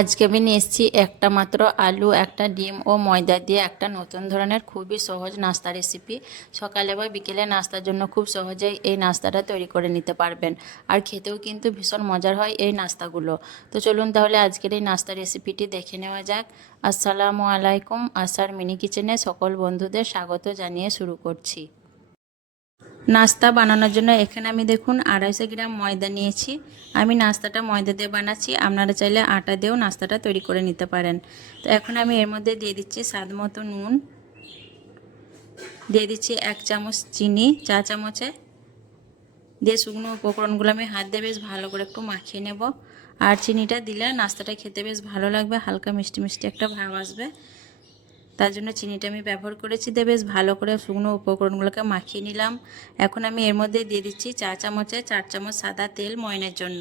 আজকে আমি নিয়ে এসেছি একটা মাত্র আলু, একটা ডিম ও ময়দা দিয়ে একটা নতুন ধরনের খুবই সহজ নাস্তা রেসিপি। সকালে বা বিকেলে নাস্তার জন্য খুব সহজেই এই নাস্তাটা তৈরি করে নিতে পারবেন। আর খেতেও কিন্তু ভীষণ মজার হয় এই নাস্তাগুলো। তো চলুন তাহলে আজকের এই নাস্তা রেসিপিটি দেখে নেওয়া যাক। আসসালামু আলাইকুম। আশার মিনি কিচেনে সকল বন্ধুদের স্বাগত জানিয়ে শুরু করছি। নাস্তা বানানোর জন্য এখানে আমি দেখুন 250 গ্রাম ময়দা নিয়েছি। আমি নাস্তাটা ময়দা দিয়ে বানাচ্ছি, আপনারা চাইলে আটা দিয়েও নাস্তাটা তৈরি করে নিতে পারেন। তো এখন আমি এর মধ্যে দিয়ে দিচ্ছি স্বাদ মতো নুন, দিয়ে দিচ্ছি 1 চামচ চিনি চা চামচে, দিয়ে শুকনো উপকরণগুলো আমি হাত দিয়ে বেশ ভালো করে একটু মাখিয়ে নেব। আর চিনিটা দিলে নাস্তাটা খেতে বেশ ভালো লাগবে, হালকা মিষ্টি মিষ্টি একটা ভাব আসবে, তার জন্য চিনিটা আমি ব্যবহার করেছি। দিয়ে বেশ ভালো করে শুকনো উপকরণগুলোকে মাখিয়ে নিলাম। এখন আমি এর মধ্যে দিয়ে দিচ্ছি চা চামচে 4 চামচ সাদা তেল ময়নের জন্য।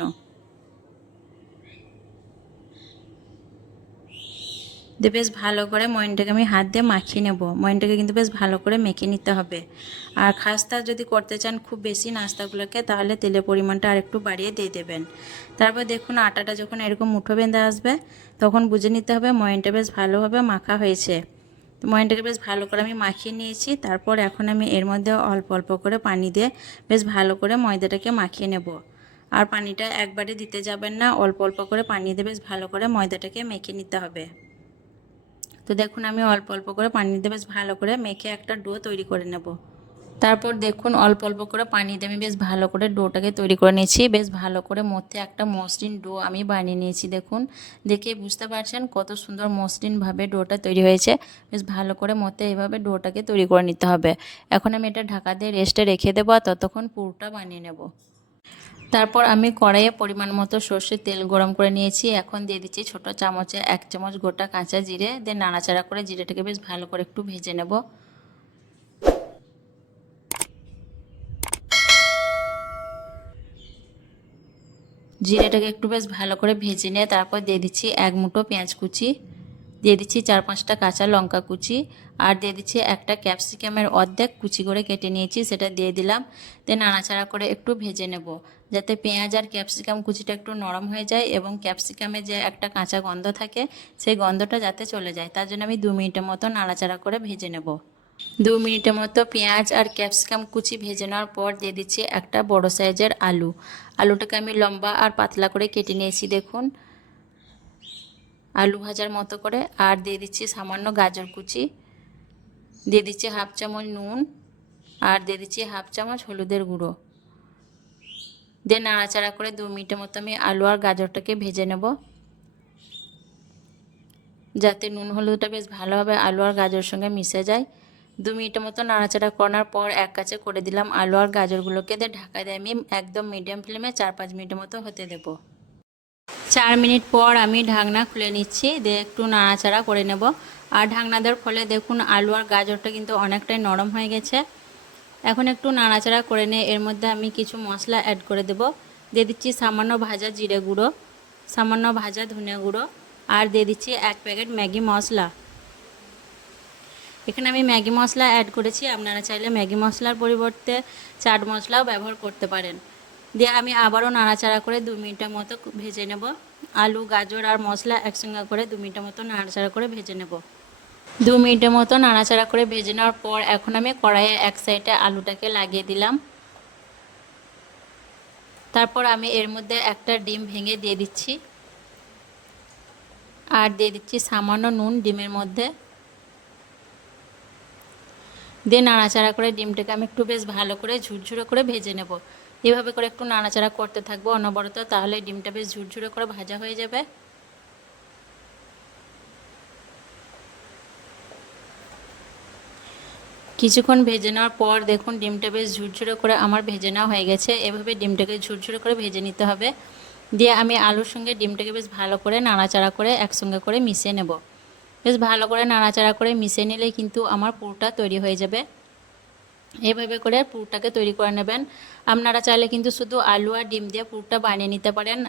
দিয়ে বেশ ভালো করে ময়নটাকে আমি হাত দিয়ে মাখিয়ে নেব। ময়নটাকে কিন্তু বেশ ভালো করে মেখে নিতে হবে। আর খাস্তা যদি করতে চান খুব বেশি নাস্তাগুলোকে, তাহলে তেলের পরিমাণটা আর একটু বাড়িয়ে দিয়ে দেবেন। তারপর দেখুন আটাটা যখন এরকম মুঠো বেঁধে আসবে তখন বুঝে নিতে হবে ময়নটা বেশ ভালোভাবে মাখা হয়েছে। তো ময়নটাকে বেশ ভালো করে আমি মাখিয়ে নিয়েছি। তারপর এখন আমি এর মধ্যে অল্প অল্প করে পানি দিয়ে বেশ ভালো করে ময়দাটাকে মাখিয়ে নেব। আর পানিটা একবারে দিতে যাবেন না, অল্প অল্প করে পানি দিয়ে বেশ ভালো করে ময়দাটাকে মেখে নিতে হবে। তো দেখুন আমি অল্প অল্প করে পানি দিয়ে বেশ ভালো করে মেখে একটা ডো তৈরি করে নেব। তারপর দেখুন অল্প অল্প করে পানি দিয়ে আমি বেশ ভালো করে ডোটাকে তৈরি করে নিয়েছি। বেশ ভালো করে মধ্যে একটা মসৃণ ডো আমি বানিয়ে নিয়েছি। দেখুন দেখে বুঝতে পারছেন কত সুন্দর মসৃণভাবে ডোটা তৈরি হয়েছে। বেশ ভালো করে মধ্যে এইভাবে ডোটাকে তৈরি করে নিতে হবে। এখন আমি এটা ঢাকা দিয়ে রেস্টে রেখে দেবো, আর ততক্ষণ পুরটা বানিয়ে নেব। তারপর আমি কড়াইয়ে পরিমাণ মতো সর্ষের তেল গরম করে নিয়েছি। এখন দিয়ে দিচ্ছি ছোট চামচে 1 চামচ গোটা কাঁচা জিরে, দিয়ে নাড়াচাড়া করে জিরেটাকে বেশ ভালো করে একটু ভেজে নেব। জিরেটাকে একটু বেশ ভালো করে ভেজে নিয়ে তারপর দিয়ে দিচ্ছি 1 মুঠো পেঁয়াজ কুচি, দিয়ে দিচ্ছি 4-5টা কাঁচা লঙ্কা কুচি, আর দিয়ে দিচ্ছি একটা ক্যাপসিকামের অর্ধেক কুচি করে কেটে নিয়েছি, সেটা দিয়ে দিলাম। দিয়ে নাড়াচাড়া করে একটু ভেজে নেব, যাতে পেঁয়াজ আর ক্যাপসিকাম কুচিটা একটু নরম হয়ে যায় এবং ক্যাপসিকামে যে একটা কাঁচা গন্ধ থাকে সেই গন্ধটা যাতে চলে যায়। তার জন্য আমি 2 মিনিটের মতো নাড়াচাড়া করে ভেজে নেব। 2 মিনিটের মতো পেঁয়াজ আর ক্যাপসিকাম কুচি ভেজে নেওয়ার পর দিয়ে দিচ্ছি একটা বড় সাইজের আলু। আলুটাকে আমি লম্বা আর পাতলা করে কেটে নিয়েছি দেখুন, আলু ভাজার মতো করে। আর দিয়ে দিচ্ছি সামান্য গাজর কুচি, দিয়ে দিচ্ছি 1/2 চামচ নুন, আর দিয়ে দিচ্ছি 1/2 চামচ হলুদের গুঁড়ো। দিয়ে নাড়াচাড়া করে 2 মিনিটের মতো আমি আলু আর গাজরটাকে ভেজে নেব, যাতে নুন হলুদটা বেশ ভালোভাবে আলু আর গাজরের সঙ্গে মিশে যায়। 2 মিনিটের মতো নাড়াচাড়া করার পর এক কাছে করে দিলাম আলু আর গাজরগুলোকে। দিয়ে ঢাকা দিয়ে আমি একদম মিডিয়াম ফ্লেমে 4-5 মিনিটের মতো হতে দেব। 4 মিনিট পর আমি ঢাকনা খুলে নিচ্ছি, দিয়ে একটু নাড়াচাড়া করে নেব। আর ঢাকনা দেওয়ার ফলে দেখুন আলু আর গাজরটা কিন্তু অনেকটাই নরম হয়ে গেছে। এখন একটু নাড়াচাড়া করে নিয়ে এর মধ্যে আমি কিছু মশলা অ্যাড করে দেব। দিয়ে দিচ্ছি সামান্য ভাজা জিরে গুঁড়ো, সামান্য ভাজা ধনে গুঁড়ো, আর দিয়ে দিচ্ছি 1 প্যাকেট ম্যাগি মশলা। এখানে আমি ম্যাগি মশলা অ্যাড করেছি, আপনারা চাইলে ম্যাগি মশলার পরিবর্তে চাট মশলাও ব্যবহার করতে পারেন। দিয়ে আমি আবারও নাড়াচাড়া করে 2 মিনিটের মতো ভেজে নেব। আলু গাজর আর মশলা একসঙ্গে করে 2 মিনিটের মতো নাড়াচাড়া করে ভেজে নেব। 2 মিনিটের মতো নাড়াচাড়া করে ভেজে নেওয়ার পর এখন আমি কড়াইয়ে এক সাইডে আলুটাকে লাগিয়ে দিলাম। তারপর আমি এর মধ্যে একটা ডিম ভেঙে দিয়ে দিচ্ছি, আর দিয়ে দিচ্ছি সামান্য নুন ডিমের মধ্যে। দিয়ে নাড়াচাড়া করে ডিমটাকে আমি একটু বেশ ভালো করে ঝুরঝুরে করে ভেজে নেব। এভাবে করে একটু নাড়াচাড়া করতে থাকবো অনবরত, তাহলে ডিমটা বেশ ঝুরঝুরে করে ভাজা হয়ে যাবে। কিছুক্ষণ ভেজে নেওয়ার পর দেখুন ডিমটা বেশ ঝুরঝুরে করে আমার ভেজে নেওয়া হয়ে গেছে। এভাবে ডিমটাকে ঝুরঝুরে করে ভেজে নিতে হবে। দিয়ে আমি আলুর সঙ্গে ডিমটাকে বেশ ভালো করে নাড়াচাড়া করে একসঙ্গে করে মিশিয়ে নেব। বেশ ভালো করে নাড়াচাড়া করে মিশিয়ে নিলেই কিন্তু আমার পুরটা তৈরি হয়ে যাবে। এভাবে করে পুরটাকে তৈরি করে নেবেন। আপনারা চাইলে কিন্তু শুধু আলু আর ডিম দিয়ে পুরটা বানিয়ে নিতে পারেন।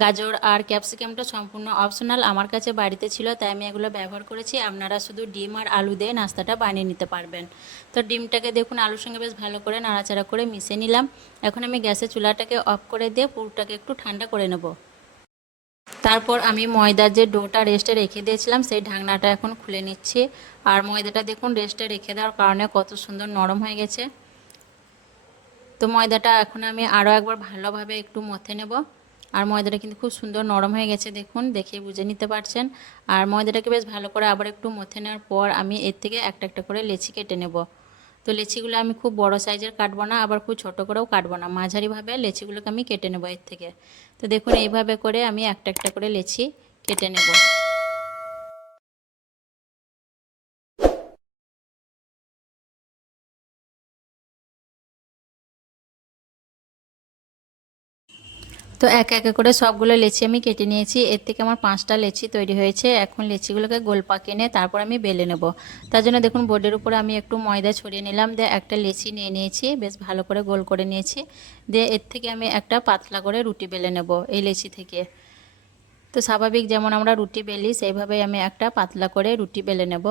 গাজর আর ক্যাপসিকামটা সম্পূর্ণ অপশনাল, আমার কাছে বাড়িতে ছিল তাই আমি এগুলো ব্যবহার করেছি। আপনারা শুধু ডিম আর আলু দিয়ে নাস্তাটা বানিয়ে নিতে পারবেন। তো ডিমটাকে দেখুন আলুর সঙ্গে বেশ ভালো করে নাড়াচাড়া করে মিশিয়ে নিলাম। এখন আমি গ্যাসের চুলাটাকে অফ করে দিয়ে পুরটাকে একটু ঠান্ডা করে নেব। তারপর আমি ময়দার যে ডোটা রেস্টে রেখে দিয়েছিলাম সেই ঢাকনাটা এখন খুলে নিচ্ছি। আর ময়দাটা দেখুন রেস্টে রেখে দেওয়ার কারণে কত সুন্দর নরম হয়ে গেছে। তো ময়দাটা এখন আমি আরও একবার ভালোভাবে একটু মথে নেব। আর ময়দাটা কিন্তু খুব সুন্দর নরম হয়ে গেছে, দেখুন দেখে বুঝে নিতে পারছেন। আর ময়দাটাকে বেশ ভালো করে আবার একটু মথে নেওয়ার পর আমি এর থেকে একটা একটা করে লেচি কেটে নেব। তো লেচিগুলো আমি খুব বড় সাইজের কাটবো না, আবার খুব ছোট করেও কাটবো না, মাঝারিভাবে লেচিগুলোকে আমি কেটে নেব এর থেকে। তো দেখুন এইভাবে করে আমি একটা একটা করে লেচি কেটে নেব। তো একে একে করে সবগুলো লেচি আমি কেটে নিয়েছি। এর থেকে আমার 5টা লেচি তৈরি হয়েছে। এখন লেচিগুলোকে গোল পাকিয়ে নিয়ে তারপর আমি বেলে নেব। তার জন্য দেখুন বোর্ডের উপরে আমি একটু ময়দা ছড়িয়ে নিলাম, দিয়ে একটা লেচি নিয়ে নিয়েছি, বেশ ভালো করে গোল করে নিয়েছি। দিয়ে এর থেকে আমি একটা পাতলা করে রুটি বেলে নেব এই লেচি থেকে। তো স্বাভাবিক যেমন আমরা রুটি বেলি সেইভাবেই আমি একটা পাতলা করে রুটি বেলে নেব।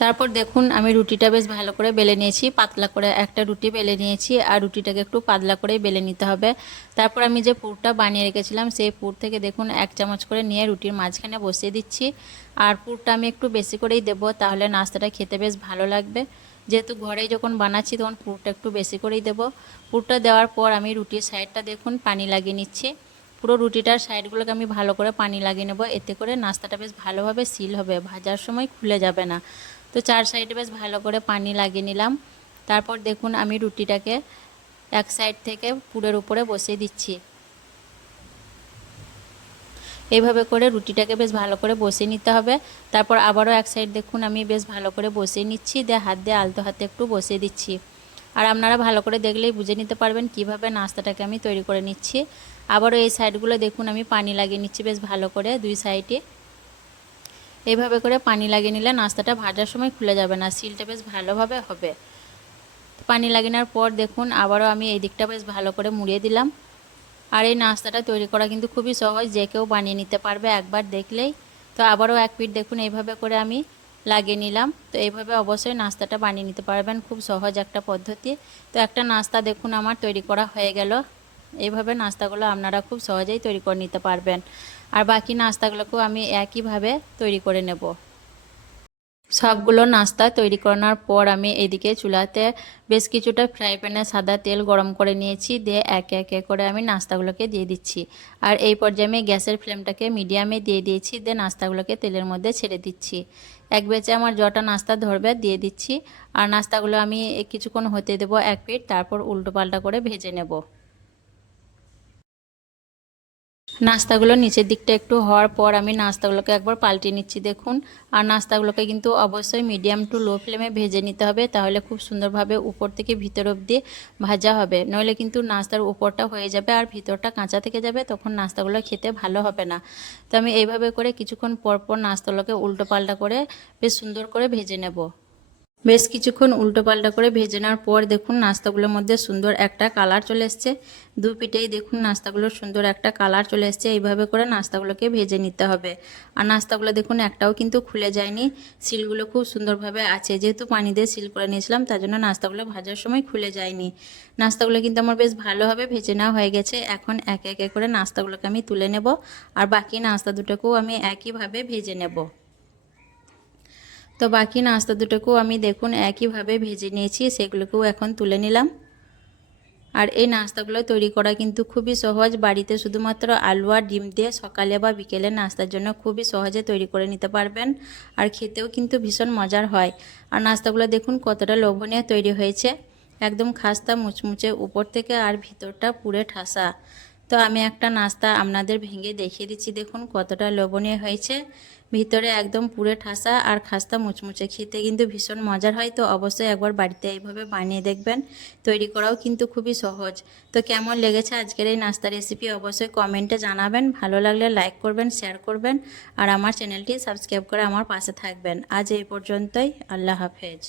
তারপর দেখুন আমি রুটিটা বেশ ভালো করে বেলে নিয়েছি, পাতলা করে একটা রুটি বেলে নিয়েছি। আর রুটিটাকে একটু পাতলা করেই বেলে নিতে হবে। তারপর আমি যে পুরটা বানিয়ে রেখেছিলাম সেই পুর থেকে দেখুন 1 চামচ করে নিয়ে রুটির মাঝখানে বসিয়ে দিচ্ছি। আর পুরটা আমি একটু বেশি করেই দেব, তাহলে নাস্তাটা খেতে বেশ ভালো লাগবে। যেহেতু ঘরেই যখন বানাচ্ছি তখন পুরটা একটু বেশি করেই দেব। পুরটা দেওয়ার পর আমি রুটির সাইডটা দেখুন পানি লাগিয়ে নিচ্ছি। পুরো রুটিটার সাইডগুলোকে আমি ভালো করে পানি লাগিয়ে নেব, এতে করে নাস্তাটা বেশ ভালোভাবে সিল হবে, ভাজার সময় খুলে যাবে না। তো 4 সাইডে বেশ ভালো করে পানি লাগিয়ে নিলাম। তারপর দেখুন আমি রুটিটাকে এক সাইড থেকে পুরের উপরে বসিয়ে দিচ্ছি। এইভাবে করে রুটিটাকে বেশ ভালো করে বসিয়ে নিতে হবে। তারপর আবারও এক সাইড দেখুন আমি বেশ ভালো করে বসিয়ে নিচ্ছি, দিয়ে হাত দিয়ে আলতো হাতে একটু বসিয়ে দিচ্ছি। আর আপনারা ভালো করে দেখলেই বুঝে নিতে পারবেন কিভাবে নাস্তাটাকে আমি তৈরি করে নিচ্ছি। আবারও এই সাইডগুলো দেখুন আমি পানি লাগিয়ে নিচ্ছি বেশ ভালো করে 2 সাইডে। এইভাবে করে পানি লাগিয়ে নিলে নাস্তাটা ভাজার সময় খুলে যাবে না, সিলটা বেশ ভালোভাবে হবে। পানি লাগিয়ে নেওয়ার পর দেখুন আবারও আমি এই দিকটা বেশ ভালো করে মুড়িয়ে দিলাম। আর এই নাস্তাটা তৈরি করা কিন্তু খুবই সহজ, যে কেউ বানিয়ে নিতে পারবে একবার দেখলেই। তো আবারও এক পিঠ দেখুন এইভাবে করে আমি লাগিয়ে নিলাম। তো এইভাবে অবশ্যই নাস্তাটা বানিয়ে নিতে পারবেন, খুব সহজ একটা পদ্ধতি। তো একটা নাস্তা দেখুন আমার তৈরি করা হয়ে গেল। এইভাবে নাস্তাগুলো আপনারা খুব সহজেই তৈরি করে নিতে পারবেন। আর বাকি নাস্তাগুলোকেও আমি একইভাবে তৈরি করে নেব। সবগুলো নাস্তা তৈরি করানোর পর আমি এদিকে চুলাতে বেশ কিছুটা ফ্রাই প্যানে সাদা তেল গরম করে নিয়েছি, দিয়ে একে একে করে আমি নাস্তাগুলোকে দিয়ে দিচ্ছি। আর এই পর্যায়ে আমি গ্যাসের ফ্লেমটাকে মিডিয়ামে দিয়ে দিয়েছি, দিয়ে নাস্তাগুলোকে তেলের মধ্যে ছেড়ে দিচ্ছি। এক বেচে আমার যটা নাস্তা ধরবে দিয়ে দিচ্ছি। আর নাস্তাগুলো আমি কিছুক্ষণ হতে দেবো এক পিঠ, তারপর উল্টো পাল্টা করে ভেজে নেব। নাস্তাগুলো নিচের দিকটা একটু হওয়ার পর আমি নাস্তাগুলোকে একবার পাল্টে নিচ্ছি দেখুন। আর নাস্তাগুলোকে কিন্তু অবশ্যই মিডিয়াম টু লো ফ্লেমে ভেজে নিতে হবে, তাহলে খুব সুন্দরভাবে উপর থেকে ভিতর অবধি ভাজা হবে। নইলে কিন্তু নাস্তার উপরটা হয়ে যাবে আর ভিতরটা কাঁচা থেকে যাবে, তখন নাস্তাগুলো খেতে ভালো হবে না। তো আমি এইভাবে করে কিছুক্ষণ পর পর নাস্তাগুলোকে উল্টো পাল্টা করে বেশ সুন্দর করে ভেজে নেব। বেশ কিছুক্ষণ উল্টো পাল্টা করে ভেজে নেওয়ার পর দেখুন নাস্তাগুলোর মধ্যে সুন্দর একটা কালার চলে এসছে। দু পিঠেই দেখুন নাস্তাগুলোর সুন্দর একটা কালার চলে এসছে। এইভাবে করে নাস্তাগুলোকে ভেজে নিতে হবে। আর নাস্তাগুলো দেখুন একটাও কিন্তু খুলে যায়নি, সিলগুলো খুব সুন্দরভাবে আছে। যেহেতু পানি দিয়ে সিল করে নিয়েছিলাম তার জন্য নাস্তাগুলো ভাজার সময় খুলে যায়নি। নাস্তাগুলো কিন্তু আমার বেশ ভালোভাবে ভেজে নেওয়া হয়ে গেছে। এখন একে একে করে নাস্তাগুলোকে আমি তুলে নেব। আর বাকি নাস্তা দুটোকেও আমি একইভাবে ভেজে নেব। তো বাকি নাস্তা দুটোকেও আমি দেখুন একইভাবে ভেজে নিয়েছি, সেগুলোকেও এখন তুলে নিলাম। আর এই নাস্তাগুলো তৈরি করা কিন্তু খুবই সহজ, বাড়িতে শুধুমাত্র আলু আর ডিম দিয়ে সকালে বা বিকেলে নাস্তার জন্য খুবই সহজে তৈরি করে নিতে পারবেন। আর খেতেও কিন্তু ভীষণ মজার হয়। আর নাস্তাগুলো দেখুন কতটা লোভনীয় তৈরি হয়েছে, একদম খাস্তা মুচমুচে উপর থেকে আর ভিতরটা পুরে ঠাসা। তো আমি একটা নাস্তা আপনাদের ভেঙে দেখিয়ে দিচ্ছি, দেখুন কতটা লোভনীয় হয়েছে, ভিতরে একদম পুরে ঠাসা আর খাস্তা মুচমুচে, খেতে কিন্তু ভীষণ মজার হয়। তো অবশ্যই একবার বাড়িতে এইভাবে বানিয়ে দেখবেন, তৈরি করাও কিন্তু খুবই সহজ। তো কেমন লেগেছে আজকের এই নাস্তা রেসিপি অবশ্যই কমেন্টে জানাবেন, ভালো লাগলে লাইক করবেন, শেয়ার করবেন আর আমার চ্যানেলটি সাবস্ক্রাইব করে আমার পাশে থাকবেন। আজ এই পর্যন্তই, আল্লাহ হাফেজ।